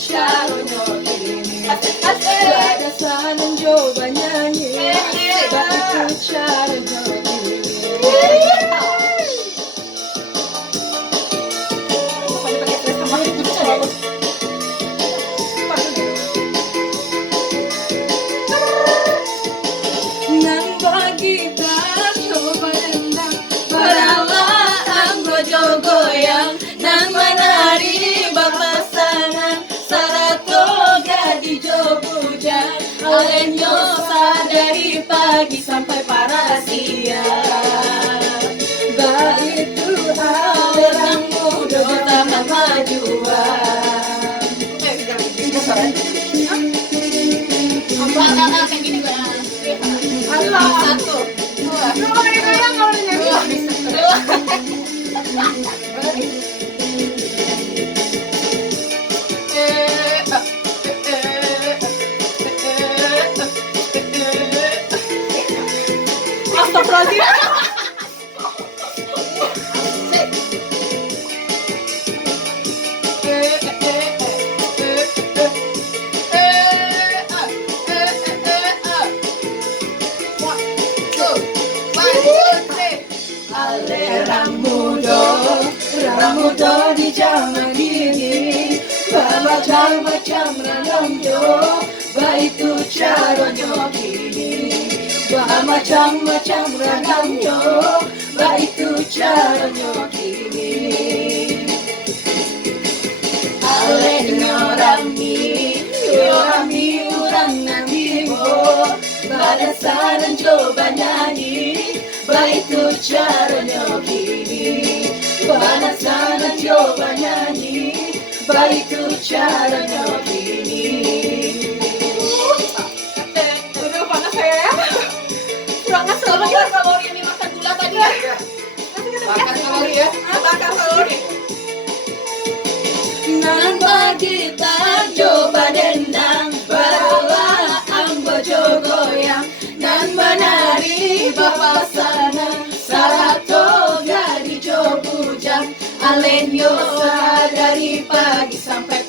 caronyo kini. Pada sanan coba nyanyi, baitu caronyo kini. Nan bagi tak coba dendang, berawaan bojo goyang, nan menari bapasangan, sarato gadi jo bujang, alenyo dari pagi sampai para siang. Baitu orang muda taman majuan. Kayak gini gue. Satu, dua. Kalau digoyang, kalau nyanyi. Astagfirullahaladzim. Ale ramudo di zaman ini, macam-macam ranamdo, baitu caronyo kini. Macam-macam ranamdo, baitu caronyo kini. Ale nyorami urang nangimo, balasan coba nyanyi, baitu caronyo kini. Balasan coba nyanyi, baitu caronyo kini. Udah panas saya. Kurang bakar kalori yang dimakan gula tadi ya. Bakar kalori ya. Bakar kalori. Nan bagi tak coba dendang, berawaan bojo goyang, nan menari bapasangan, sarato gadi jo bujang, alenyo dari pagi sampai